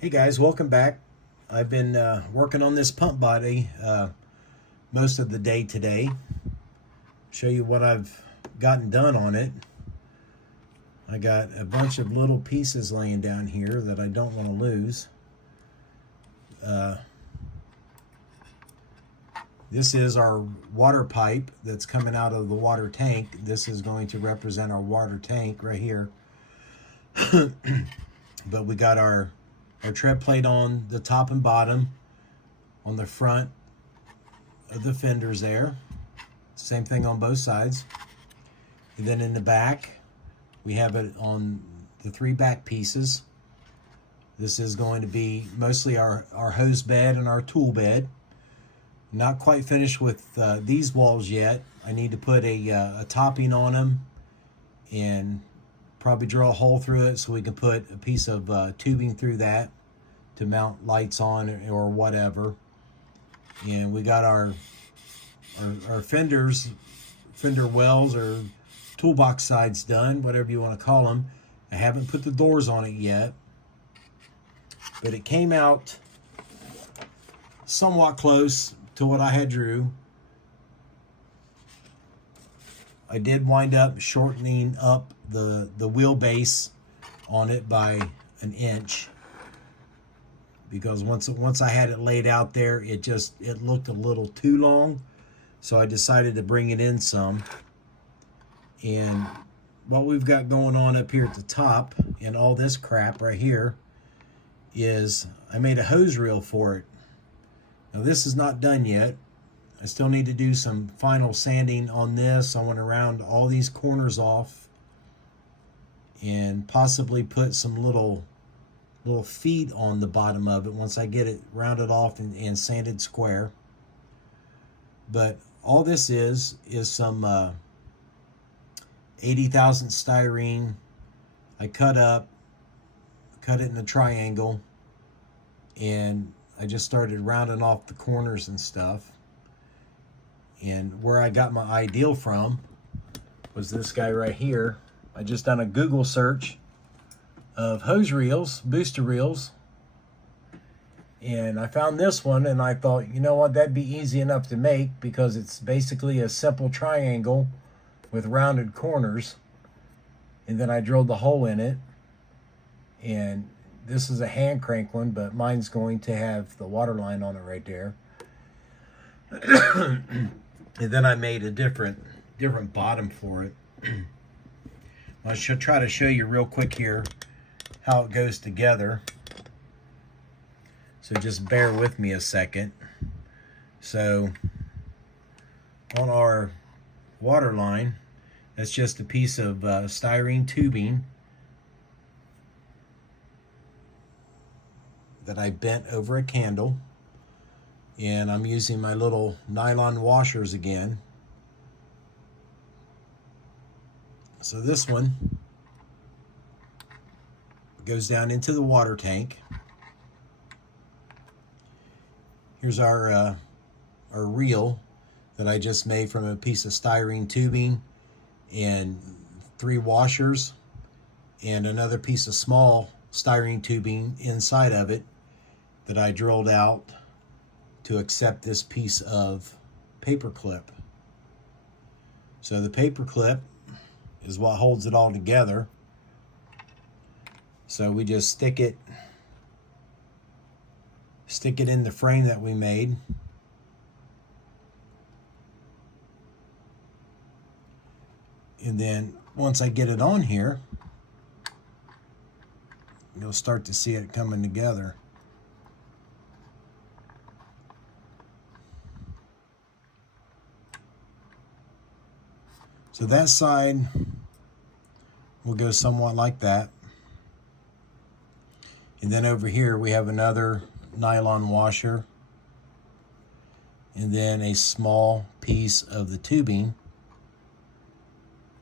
Hey guys, welcome back. I've been working on this pump body most of the day today. Show you what I've gotten done on it. I got a bunch of little pieces laying down here that I don't want to lose. This is our water pipe that's coming out of the water tank. This is going to represent our water tank right here. But we got our tread plate on the top and bottom on the front of the fenders there. Same thing on both sides. And then in the back, we have it on the three back pieces. This is going to be mostly our hose bed and our tool bed. Not quite finished with these walls yet. I need to put a topping on them and probably drill a hole through it so we can put a piece of tubing through that to mount lights on or whatever. And we got our fenders, fender wells or toolbox sides done, whatever you want to call them. I haven't put the doors on it yet, but it came out somewhat close to what I had drew. I did wind up shortening up the wheelbase on it by an inch because once I had it laid out there, it looked a little too long, so I decided to bring it in some. And what we've got going on up here at the top and all this crap right here is I made a hose reel for it. Now this is not done yet. I still need to do some final sanding on this. I want to round all these corners off and possibly put some little feet on the bottom of it once I get it rounded off and sanded square. But all this is some 80,000 styrene. I cut it in a triangle, and I just started rounding off the corners and stuff. And where I got my ideal from was this guy right here. I just done a Google search of hose reels, booster reels, and I found this one, and I thought, you know what, that'd be easy enough to make because it's basically a simple triangle with rounded corners. And then I drilled the hole in it, and this is a hand crank one, but mine's going to have the water line on it right there. And then I made a different bottom for it. I should try to show you real quick here how it goes together. So just bear with me a second. So on our water line, that's just a piece of styrene tubing that I bent over a candle. And I'm using my little nylon washers again. So this one goes down into the water tank. Here's our reel that I just made from a piece of styrene tubing and 3 washers and another piece of small styrene tubing inside of it that I drilled out to accept this piece of paper clip. So the paper clip is what holds it all together. So we just stick it in the frame that we made. And then once I get it on here, you'll start to see it coming together. So that side will go somewhat like that. And then over here we have another nylon washer and then a small piece of the tubing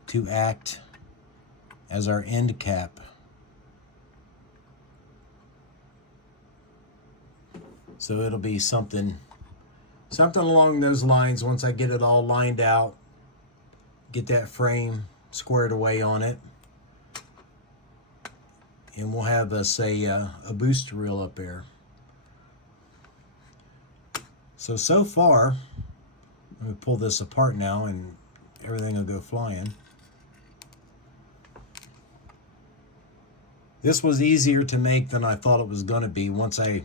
to act as our end cap. So it'll be something along those lines once I get it all lined out, get that frame squared away on it. and we'll have us a booster reel up there. So far, let me pull this apart now and everything will go flying. This was easier to make than I thought it was going to be once I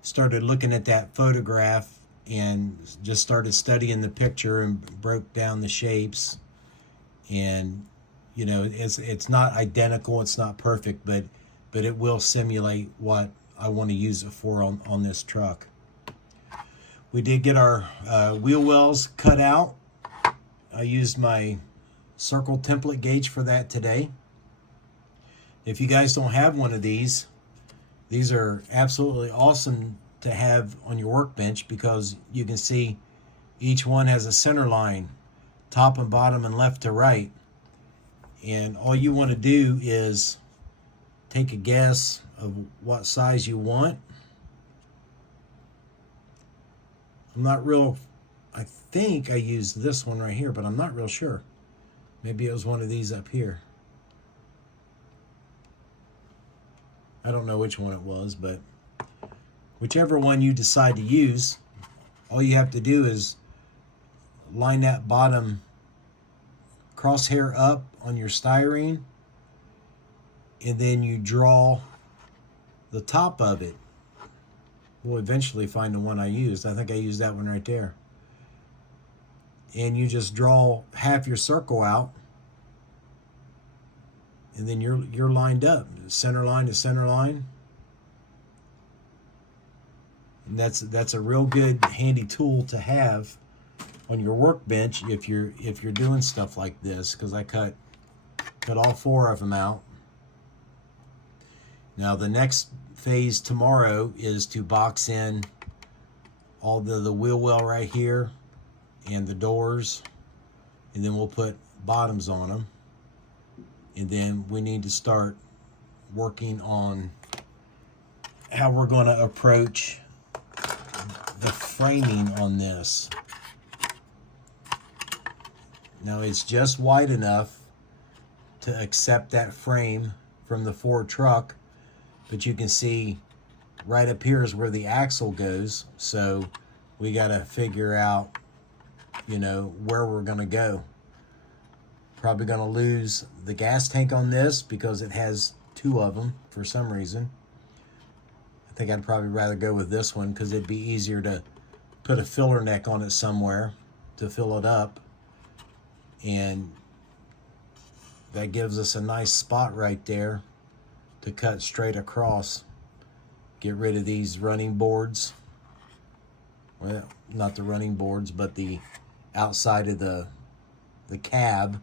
started looking at that photograph and just started studying the picture and broke down the shapes. And you know, it's not identical, it's not perfect, but it will simulate what I want to use it for on this truck. We did get our wheel wells cut out. I used my circle template gauge for that today. If you guys don't have one of these are absolutely awesome to have on your workbench, because you can see each one has a center line, top and bottom and left to right. And all you want to do is take a guess of what size you want. I think I used this one right here, but I'm not real sure. Maybe it was one of these up here. I don't know which one it was, but whichever one you decide to use, all you have to do is line that bottom crosshair up on your styrene, and then you draw the top of it. We'll eventually find the one I used. I think I used that one right there. And you just draw half your circle out, and then you're lined up, center line to center line. And that's a real good handy tool to have on your workbench if you're doing stuff like this, because I cut all 4 of them out. Now the next phase tomorrow is to box in all the wheel well right here and the doors, and then we'll put bottoms on them. And then we need to start working on how we're going to approach the framing on this. Now it's just wide enough to accept that frame from the Ford truck, but you can see right up here is where the axle goes. So we got to figure out, you know, where we're going to go. Probably going to lose the gas tank on this because it has 2 of them for some reason. I think I'd probably rather go with this one because it'd be easier to put a filler neck on it somewhere to fill it up. And that gives us a nice spot right there to cut straight across. Get rid of these running boards. Well, not the running boards, but the outside of the cab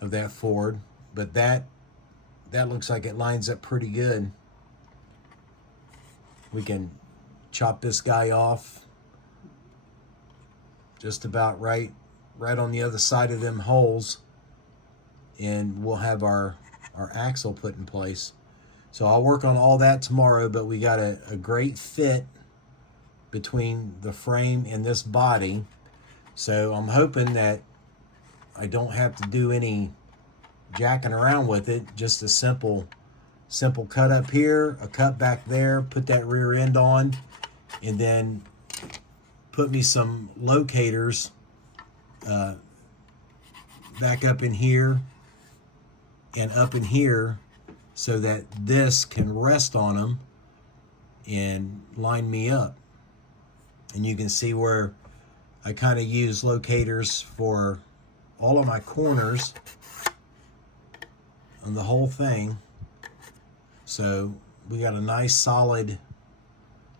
of that Ford. But that looks like it lines up pretty good. We can chop this guy off just about right on the other side of them holes, and we'll have our axle put in place. So I'll work on all that tomorrow, but we got a great fit between the frame and this body. So I'm hoping that I don't have to do any jacking around with it. Just a simple cut up here, a cut back there, put that rear end on, and then put me some locators back up in here and up in here so that this can rest on them and line me up. And you can see where I kind of use locators for all of my corners on the whole thing. So we got a nice solid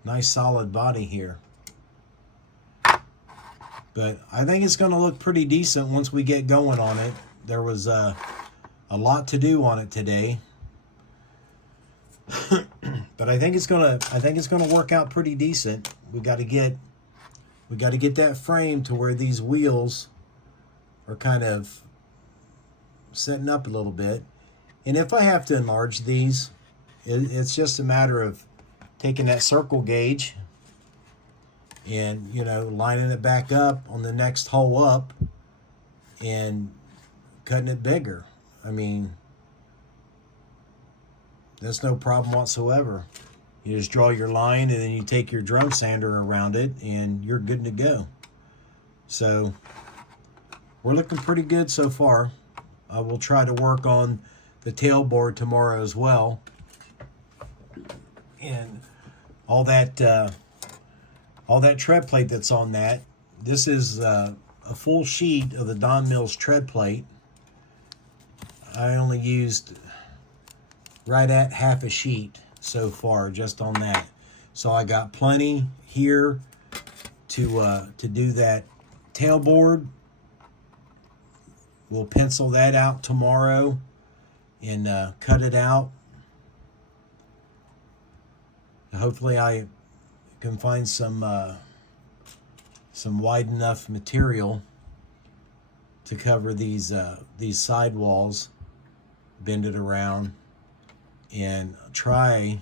body here. But I think it's going to look pretty decent once we get going on it. There was a lot to do on it today. But I think it's going to work out pretty decent. We got to get that frame to where these wheels are kind of setting up a little bit. And if I have to enlarge these, it's just a matter of taking that circle gauge and, you know, lining it back up on the next hole up and cutting it bigger. I mean, that's no problem whatsoever. You just draw your line and then you take your drum sander around it and you're good to go. So we're looking pretty good so far. I will try to work on the tailboard tomorrow as well. And all that tread plate that's on that. This is a full sheet of the Don Mills tread plate. I only used right at half a sheet so far just on that. So I got plenty here to do that tailboard. We'll pencil that out tomorrow and cut it out. Hopefully I can find some wide enough material to cover these side walls, bend it around, and try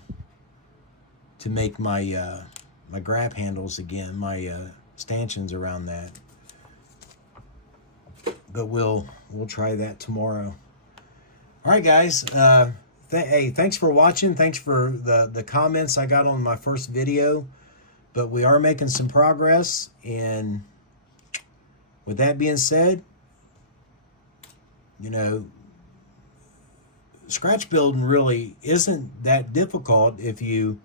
to make my my grab handles again, my stanchions around that. But we'll try that tomorrow. All right, guys. Hey, thanks for watching. Thanks for the comments I got on my first video. But we are making some progress. And with that being said, you know, scratch building really isn't that difficult if you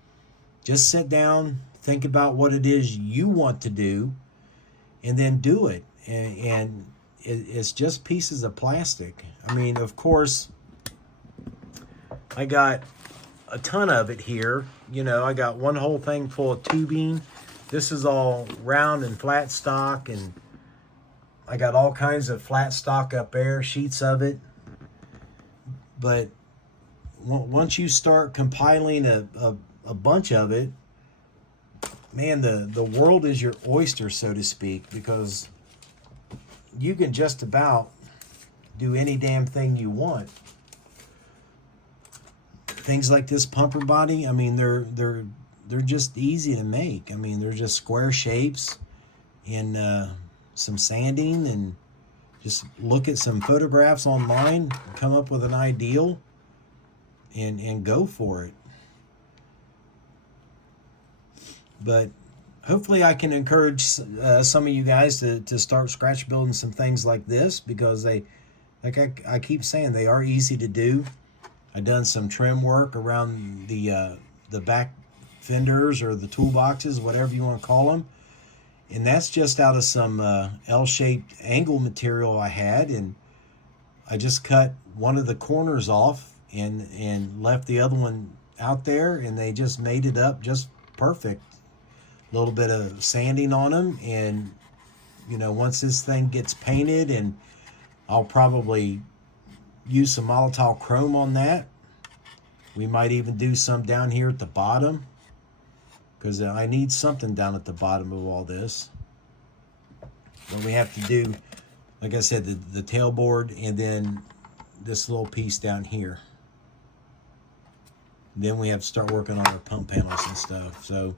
just sit down, think about what it is you want to do, and then do it. And it's just pieces of plastic. I mean, of course, I got a ton of it here. You know, I got one whole thing full of tubing. This is all round and flat stock, and I got all kinds of flat stock up there, sheets of it. But once you start compiling a bunch of it, man, the world is your oyster, so to speak, because you can just about do any damn thing you want. Things like this pumper body, I mean, they're just easy to make. I mean, they're just square shapes and some sanding, and just look at some photographs online, come up with an ideal, and go for it. But hopefully I can encourage some of you guys to start scratch building some things like this, because they, like I keep saying, they are easy to do. I've done some trim work around the back fenders or the toolboxes, whatever you want to call them. And that's just out of some L-shaped angle material I had. And I just cut one of the corners off and left the other one out there, and they just made it up just perfect. A little bit of sanding on them, and you know, once this thing gets painted, and I'll probably use some Molotov chrome on that. We might even do some down here at the bottom, because I need something down at the bottom of all this. But we have to do, like I said, the tailboard, and then this little piece down here. Then we have to start working on our pump panels and stuff. So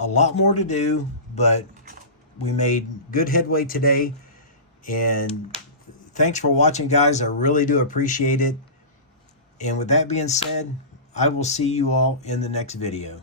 a lot more to do, but we made good headway today. And thanks for watching, guys. I really do appreciate it. And with that being said, I will see you all in the next video.